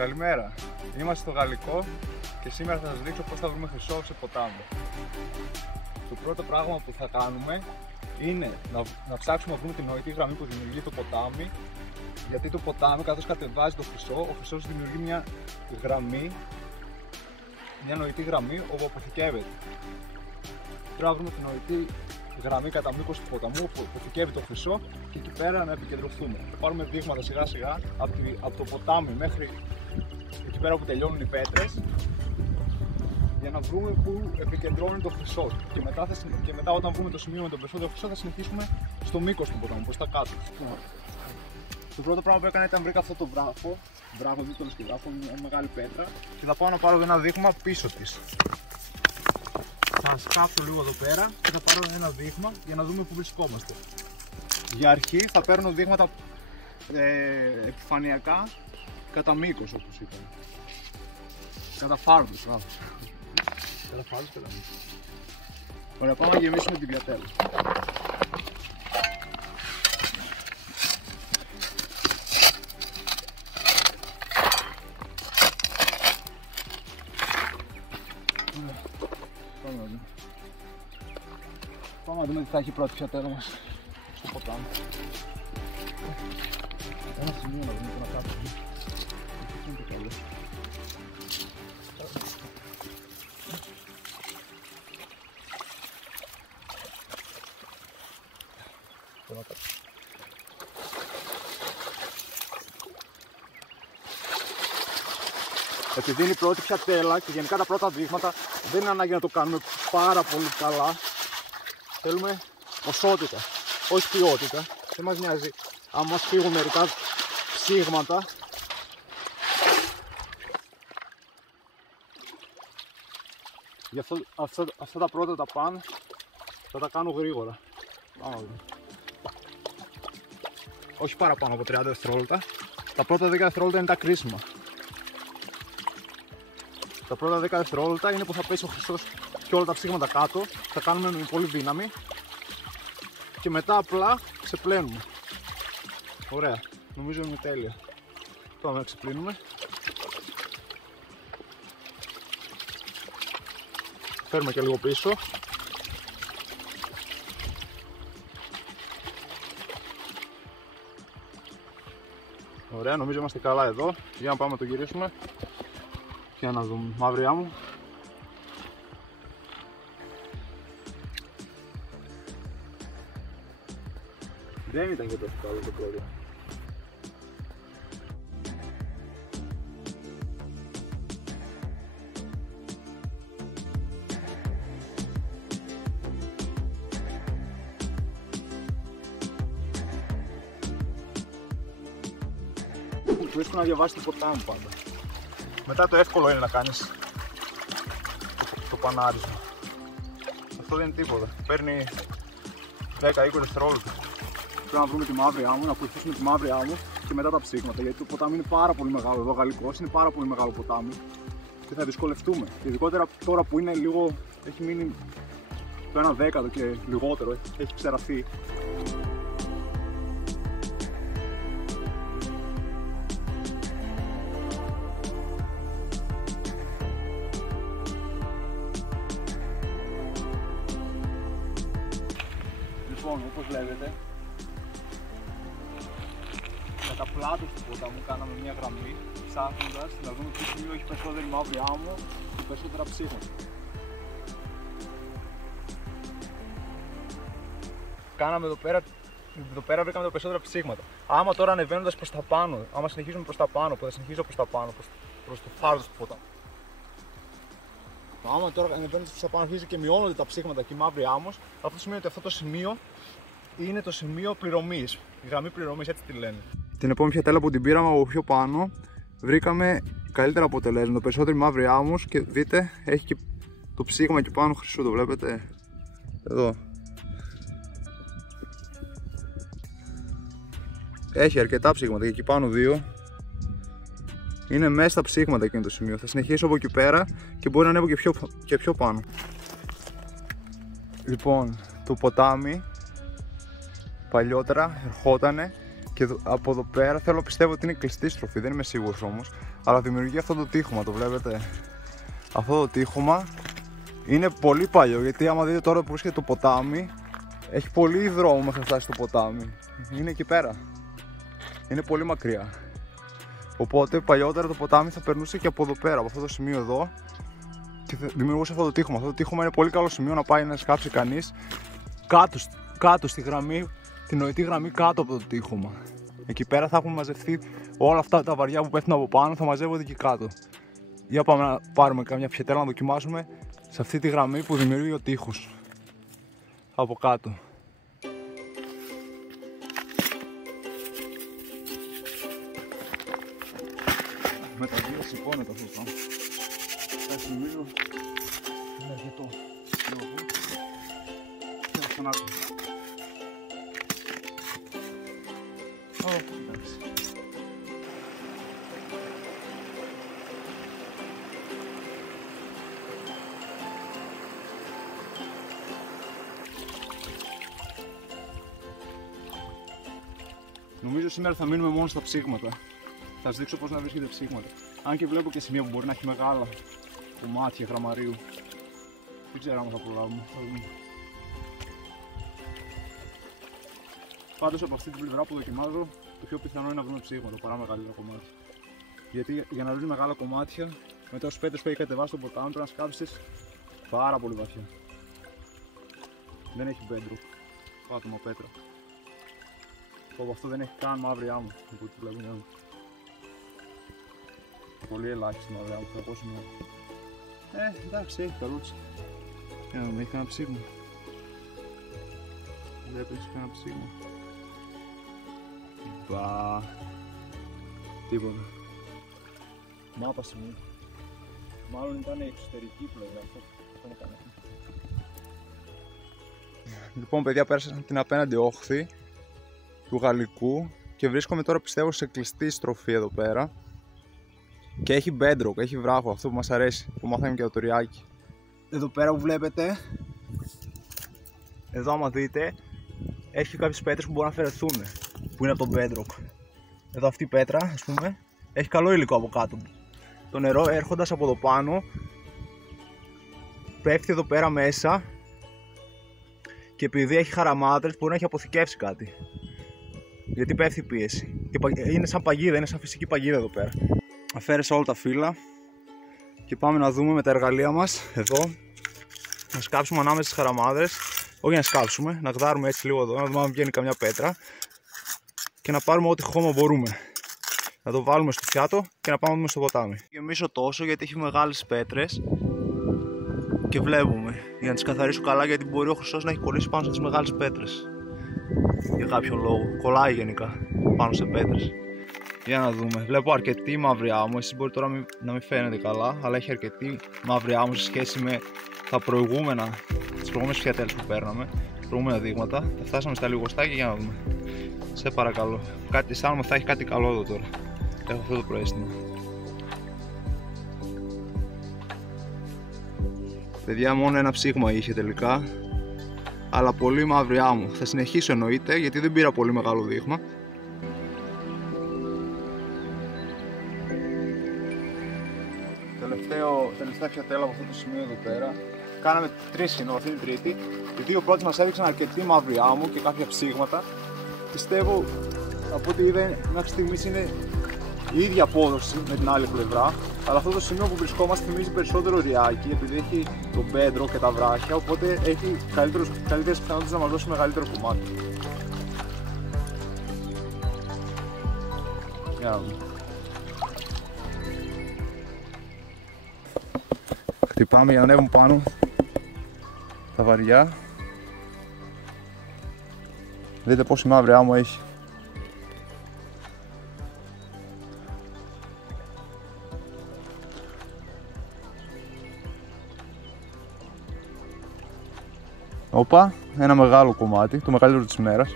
Καλημέρα. Είμαστε στο Γαλλικό και σήμερα θα σας δείξω πώς θα βρούμε χρυσό σε ποτάμι. Το πρώτο πράγμα που θα κάνουμε είναι να ψάξουμε να βρούμε την νοητή γραμμή που δημιουργεί το ποτάμι. Γιατί το ποτάμι, καθώς κατεβάζει το χρυσό, ο χρυσός δημιουργεί μια γραμμή, μια νοητή γραμμή όπου αποθηκεύεται. Πρέπει να βρούμε την νοητή γραμμή κατά μήκος του ποταμού που αποθηκεύει το χρυσό και εκεί πέρα να επικεντρωθούμε. Θα πάρουμε δείγματα σιγά σιγά από το ποτάμι μέχρι εκεί πέρα που τελειώνουν οι πέτρες για να βρούμε πού επικεντρώνει το χρυσό. Και μετά όταν βρούμε το σημείο με τον περισσότερο χρυσό θα συνεχίσουμε στο μήκος του ποταμού, προς τα κάτω. Το πρώτο πράγμα που έκανα ήταν βρήκα αυτό το βράχο δίπλα στη βράχο, μια μεγάλη πέτρα και θα πάω να πάρω ένα δείγμα πίσω της. Θα σκάψω λίγο εδώ πέρα και θα πάρω ένα δείγμα για να δούμε πού βρισκόμαστε. Για αρχή θα παίρνω δείγματα επιφανειακά κατά μήκος, όπως είπαμε. Κατά φάρδους, κατά φάρδους, κατά μήκος. Ωραία, πάμε να γεμίσουμε την πιατέλα. Πάμε να δούμε τι θα έχει η πρώτη πιατέλα μας στο ποτάμι. Ένα σημείο να δούμε να κάτσουμε. Αυτό είναι το καλό. Επειδή είναι η πρώτη πιατέλα και γενικά τα πρώτα δείγματα δεν είναι ανάγκη να το κάνουμε πάρα πολύ καλά. Θέλουμε ποσότητα, όχι ποιότητα. Δεν μας νοιάζει αν μας φύγουν μερικά ψήγματα. Γι' αυτό αυτά τα πρώτα τα πάνε, θα τα κάνω γρήγορα. Πάμε να δούμε. Όχι παραπάνω από 30 δευτερόλεπτα. Τα πρώτα 10 δευτερόλεπτα είναι τα κρίσιμα. Τα πρώτα 10 δευτερόλεπτα είναι που θα πέσει ο χρυσός και όλα τα ψήγματα κάτω. Θα κάνουμε με πολύ δύναμη και μετά απλά ξεπλένουμε. Ωραία, νομίζω είναι τέλεια. Πάμε να ξεπλύνουμε. Φέρουμε και λίγο πίσω. Ωραία, νομίζω είμαστε καλά εδώ. Για να πάμε να το γυρίσουμε και να δούμε. Μαύρια μου. Δεν ήταν και τόσο καλό το πρώτο. Βρίσκω να διαβάσεις το ποτάμι πάντα. Μετά το εύκολο είναι να κάνεις το πανάρισμα. Αυτό δεν είναι τίποτα. Παίρνει 10-20 δευτερόλεπτα. Πρέπει να βρούμε τη μαύρη άμμο, να ακολουθήσουμε τη μαύρη άμμο και μετά τα ψήγματα. Γιατί το ποτάμι είναι πάρα πολύ μεγάλο. Εδώ Γαλλικός είναι πάρα πολύ μεγάλο ποτάμι και θα δυσκολευτούμε. Ειδικότερα τώρα που είναι λίγο, έχει μείνει το 1/10 και λιγότερο, έχει ξεραθεί. Λοιπόν, όπως βλέπετε, κατά πλάτος του ποταμού κάναμε μια γραμμή, ψάχνοντας να δούμε ποιο σημείο έχει περισσότερη μαύρη άμμο και περισσότερα ψήγματα. Κάναμε εδώ πέρα βρήκαμε τα περισσότερα ψήγματα. Άμα τώρα ανεβαίνοντας προς τα πάνω, άμα συνεχίζουμε προς τα πάνω, που θα συνεχίσω προς τα πάνω, προς το φάρδος του ποταμού. Άμα τώρα ανεβαίνοντας προς τα πάνω αρχίζει και μειώνονται τα ψήγματα και η μαύρη άμμος, αυτό σημαίνει ότι αυτό το σημείο είναι το σημείο πληρωμής, η γραμμή πληρωμής, έτσι τη λένε. Την επόμενη πιατέλα που την πήραμε από πιο πάνω, βρήκαμε καλύτερα αποτελέσματα, περισσότερη μαύρη άμμος και δείτε, έχει και το ψήγμα εκεί πάνω χρυσού, το βλέπετε, εδώ. Έχει αρκετά ψήγματα και εκεί πάνω δύο. Είναι μέσα στα ψήγματα εκείνο το σημείο. Θα συνεχίσω από εκεί πέρα και μπορεί να ανέβω και πιο πάνω. Λοιπόν, το ποτάμι παλιότερα ερχότανε Και από εδώ πέρα θέλω να πιστεύω ότι είναι κλειστή στροφή, δεν είμαι σίγουρος όμως. Αλλά δημιουργεί αυτό το τείχομα, το βλέπετε. Αυτό το τείχομα είναι πολύ παλιό, γιατί άμα δείτε τώρα που βρίσκεται το ποτάμι, έχει πολύ δρόμο μέχρι να φτάσει στο ποτάμι. Είναι εκεί πέρα. Είναι πολύ μακριά. Οπότε παλιότερα το ποτάμι θα περνούσε και από εδώ πέρα, από αυτό το σημείο εδώ, και δημιουργούσε αυτό το τείχομα. Αυτό το τείχομα είναι πολύ καλό σημείο να πάει να σκάψει κανείς κάτω στη γραμμή, την νοητή γραμμή κάτω από το τείχομα. Εκεί πέρα θα έχουν μαζευτεί όλα αυτά τα βαριά που πέφτουν από πάνω, θα μαζεύονται εκεί κάτω. Για πάμε να πάρουμε καμιά πιετέλα να δοκιμάσουμε σε αυτή τη γραμμή που δημιουργεί ο τείχος από κάτω. Με τα δύο σηκώνεται αυτό το πράγμα. Εντάξει, νομίζω είναι αρκετό. Και στον άκρο. Εντάξει. Νομίζω σήμερα θα μείνουμε μόνο στα ψήγματα. Θα σας δείξω πώς να βρίσκετε ψήγματα. Αν και βλέπω και σημεία που μπορεί να έχει μεγάλα κομμάτια γραμμαρίου. Δεν ξέρω αν θα προλάβουμε. Πάντως από αυτή την πλευρά που δοκιμάζω, το πιο πιθανό είναι να βρούμε ψήγματα παρά μεγαλύτερα κομμάτια. Γιατί για να βρεις μεγάλα κομμάτια, με τόσες πέτρες που έχει κατεβάσει στο ποτάμι, πρέπει να σκάψεις πάρα πολύ βαθιά. Δεν έχει μπέντρο, άτομα πέτρα. Από αυτό δεν έχει καν μαύρη άμμο, από ό,τι βλέπουμε. Πολύ ελάχιστη μαύρη άμμο, θα πω σημείο. Εντάξει, έχει καλούτσι. Για να μην έχει κανένα ψήγμα. Βλέπεις κανένα ψήγμα. Μπα. Τίποτα. Μάπα σημείο. Μάλλον ήταν η εξωτερική πλευρά, αυτό δεν έκανε. Λοιπόν παιδιά, πέρασα την απέναντι όχθη του Γαλλικού και βρίσκομαι τώρα πιστεύω σε κλειστή στροφή εδώ πέρα. Και έχει bedrock, έχει βράχο, αυτό που μας αρέσει, που μάθαμε και το τουριάκι. Εδώ πέρα που βλέπετε, εδώ άμα δείτε, έχει κάποιες πέτρες που μπορούν να αφαιρεθούν, που είναι από το bedrock. Εδώ αυτή η πέτρα, ας πούμε, έχει καλό υλικό από κάτω. Το νερό έρχοντας από εδώ πάνω, πέφτει εδώ πέρα μέσα και επειδή έχει χαραμάτρες μπορεί να έχει αποθηκεύσει κάτι. Γιατί πέφτει η πίεση. Και είναι σαν παγίδα, είναι σαν φυσική παγίδα εδώ πέρα. Αφαίρεσα όλα τα φύλλα και πάμε να δούμε με τα εργαλεία μας εδώ. Να σκάψουμε ανάμεσα στις χαραμάδες. Όχι να σκάψουμε, να γδάρουμε έτσι λίγο εδώ, να δούμε αν βγαίνει καμιά πέτρα. Και να πάρουμε ό,τι χώμα μπορούμε. Να το βάλουμε στο πιάτο και να πάμε να δούμε στο ποτάμι. Γεμίσω τόσο γιατί έχει μεγάλες πέτρες. Και βλέπουμε, για να τις καθαρίσω καλά, γιατί μπορεί ο χρυσός να έχει κολλήσει πάνω σε τις μεγάλες πέτρες. Για κάποιον λόγο, κολλάει γενικά πάνω σε πέτρες. Για να δούμε, βλέπω αρκετή μαύρη άμμο, εσείς μπορεί τώρα να μην φαίνεται καλά, αλλά έχει αρκετή μαύρη άμμο σε σχέση με τις προηγούμενες φιατέλες που παίρναμε, τα προηγούμενα δείγματα. Θα φτάσαμε στα λιγοστάκια για να δούμε. Σε παρακαλώ, κάτι αισθάνομαι θα έχει κάτι καλό εδώ τώρα. Έχω αυτό το προαίσθημα. Παιδιά, μόνο ένα ψήγμα είχε τελικά, αλλά πολύ μαύρη άμμο. Θα συνεχίσω εννοείται, γιατί δεν πήρα πολύ μεγάλο δείγμα. Τελευταία πιατέλα από αυτό το σημείο εδώ πέρα. Κάναμε 3 συνό, αυτή είναι η τρίτη. Οι δύο πρώτες μας έδειξαν αρκετή μαύρη άμμο και κάποια ψήγματα. Πιστεύω, από ό,τι είδα, μέχρι στιγμής είναι η ίδια απόδοση με την άλλη πλευρά. Αλλά αυτό το σημείο που βρισκόμαστε θυμίζει περισσότερο ριάκι, επειδή έχει το bedrock και τα βράχια, οπότε έχει καλύτερες πιθανότητες να μας δώσει μεγαλύτερο κομμάτι. Για να δούμε. Χτυπάμε για να ανέβουν πάνω τα βαριά. Δείτε πόση μαύρη άμμο έχει. Όπα, ένα μεγάλο κομμάτι, το μεγαλύτερο της ημέρας.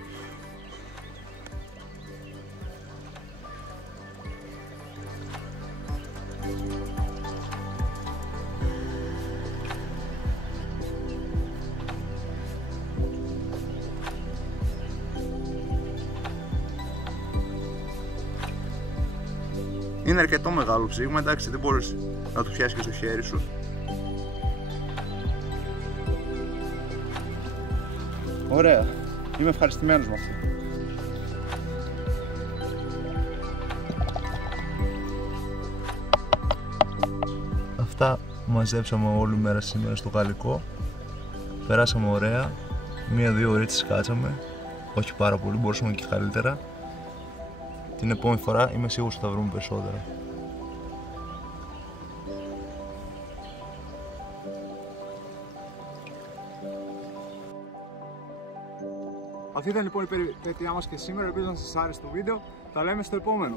Είναι αρκετό μεγάλο ψήγμα, εντάξει, δεν μπορείς να το πιάσεις και στο χέρι σου. Ωραία, είμαι ευχαριστημένος με αυτό. Αυτά μαζέψαμε όλη μέρα σήμερα στο Γαλλικό. Περάσαμε ωραία, 1-2 ώρες κάτσαμε, όχι πάρα πολύ, μπορούσαμε και καλύτερα. Την επόμενη φορά είμαι σίγουρος ότι θα βρούμε περισσότερα. Αυτή ήταν λοιπόν η περιπέτειά μας και σήμερα, ελπίζω να σας άρεσε το βίντεο. Τα λέμε στο επόμενο.